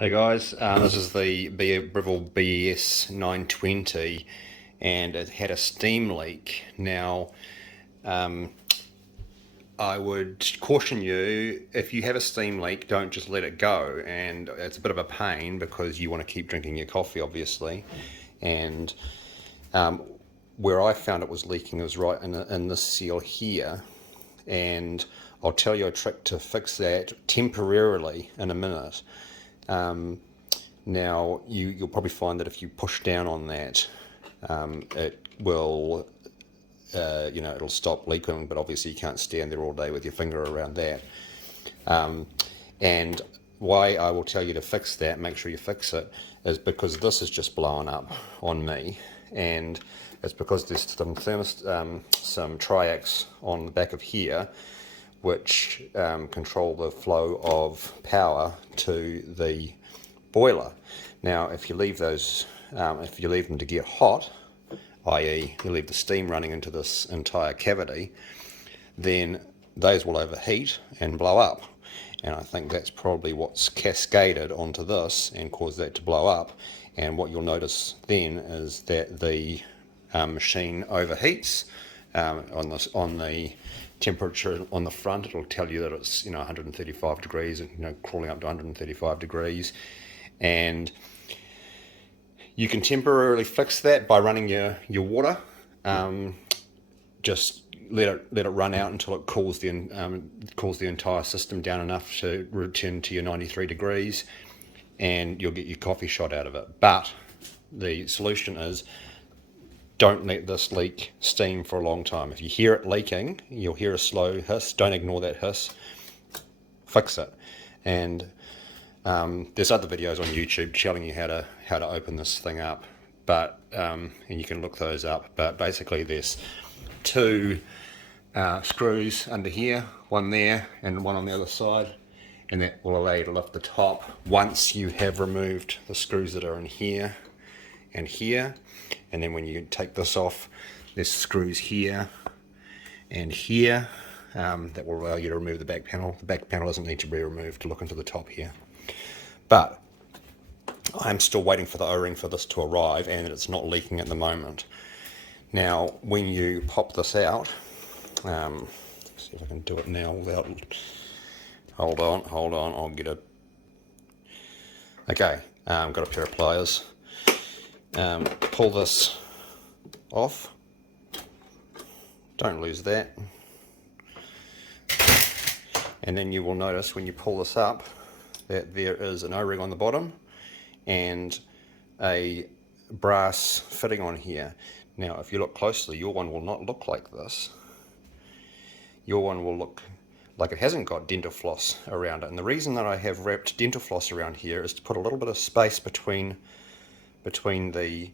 Hey guys, this is the Breville BES920 and it had a steam leak. Now, I would caution you, if you have a steam leak, don't just let it go. And it's a bit of a pain because you want to keep drinking your coffee, obviously. And where I found it was leaking was right in this seal here. And I'll tell you a trick to fix that temporarily in a minute. Now, you'll probably find that if you push down on that, it will, it'll stop leaking, but obviously you can't stand there all day with your finger around that. And why I will tell you to fix that, make sure you fix it, is because this is just blowing up on me. And it's because there's some Triacs on the back of here, which control the flow of power to the boiler. Now, if you leave those, if you leave them to get hot, i.e. you leave the steam running into this entire cavity, then those will overheat and blow up. And I think that's probably what's cascaded onto this and caused that to blow up. And what you'll notice then is that the machine overheats. On the temperature on the front, it'll tell you that it's 135 degrees, and crawling up to 135 degrees. And you can temporarily fix that by running your water. Just let it run out until it cools the entire system down enough to return to your 93 degrees, and you'll get your coffee shot out of it. But the solution is, don't let this leak steam for a long time. If you hear it leaking, you'll hear a slow hiss. Don't ignore that hiss. Fix it. And there's other videos on YouTube telling you how to open this thing up, but and you can look those up. But basically, there's two screws under here, one there and one on the other side, and that will allow you to lift the top once you have removed the screws that are in here and here. And then when you take this off, there's screws here and here that will allow you to remove the back panel. The back panel doesn't need to be removed to look into the top here. But I'm still waiting for the O-ring for this to arrive, and it's not leaking at the moment. Now, when you pop this out, see if I can do it now without... Hold on, I'll get it. Okay, got a pair of pliers. Pull this off, don't lose that, and then you will notice when you pull this up that there is an O-ring on the bottom and a brass fitting on here. Now if you look closely, your one will not look like this. Your one will look like it hasn't got dental floss around it, and the reason that I have wrapped dental floss around here is to put a little bit of space between the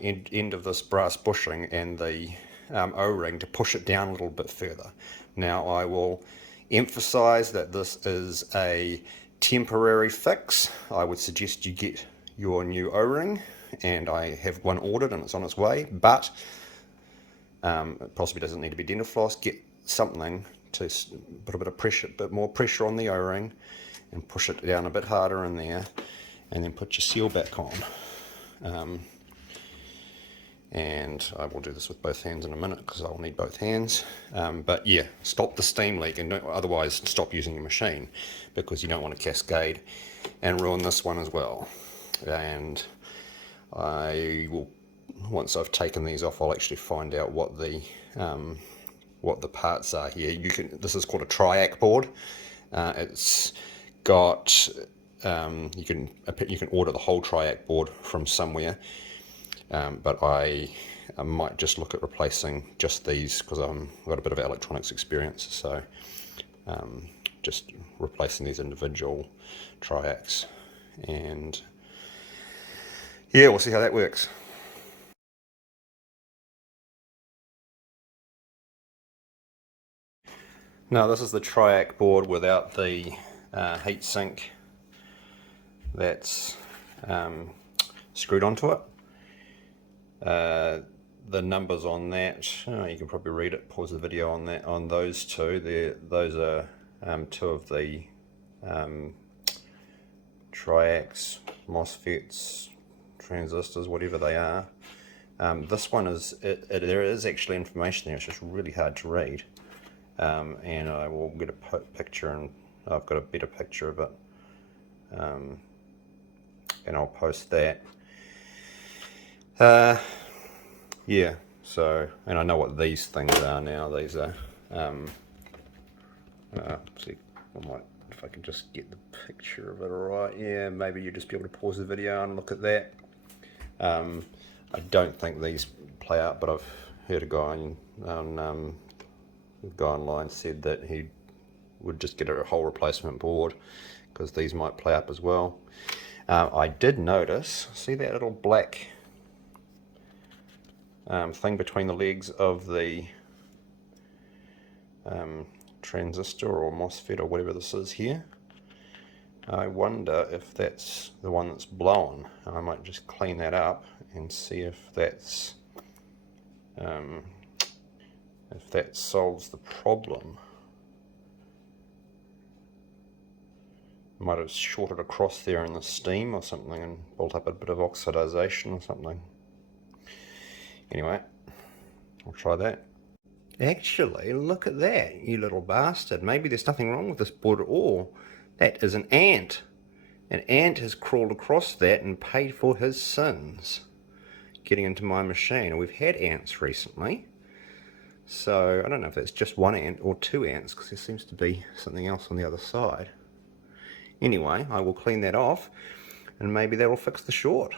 end of this brass bushing and the O-ring to push it down a little bit further. Now I will emphasize that this is a temporary fix. I would suggest you get your new O-ring, and I have one ordered and it's on its way, but it possibly doesn't need to be dental floss. Get something to put a bit more pressure on the O-ring and push it down a bit harder in there, and then put your seal back on. And I will do this with both hands in a minute because I'll need both hands. But yeah, stop the steam leak, and otherwise stop using your machine, because you don't want to cascade and ruin this one as well. And I will, once I've taken these off, I'll actually find out what the parts are here. This is called a Triac board. It's got you can order the whole Triac board from somewhere, but I might just look at replacing just these because I've got a bit of electronics experience, so just replacing these individual Triacs, and yeah, we'll see how that works. Now this is the Triac board without the heat sink that's screwed onto it. The numbers on that, you can probably read it, pause the video on that, on those two. Those are two of the Triacs, MOSFETs, transistors, whatever they are. This one is, there is actually information there, it's just really hard to read. And I will get a picture, and I've got a better picture of it, and I'll post that. Yeah, so, and I know what these things are now. These are, see, I might, if I can just get the picture of it right, yeah, maybe you'll just be able to pause the video and look at that. I don't think these play out, but I've heard a guy online said that he would just get a whole replacement board because these might play up as well. I did notice, see that little black thing between the legs of the transistor or MOSFET or whatever this is here? I wonder if that's the one that's blown. I might just clean that up and see if that's if that solves the problem. Might have shorted across there in the steam or something and built up a bit of oxidization or something. Anyway, I'll try that. Actually, look at that, you little bastard. Maybe there's nothing wrong with this board at all. That is an ant. An ant has crawled across that and paid for his sins getting into my machine. And we've had ants recently. So I don't know if that's just one ant or two ants, because there seems to be something else on the other side. Anyway, I will clean that off and maybe that will fix the short.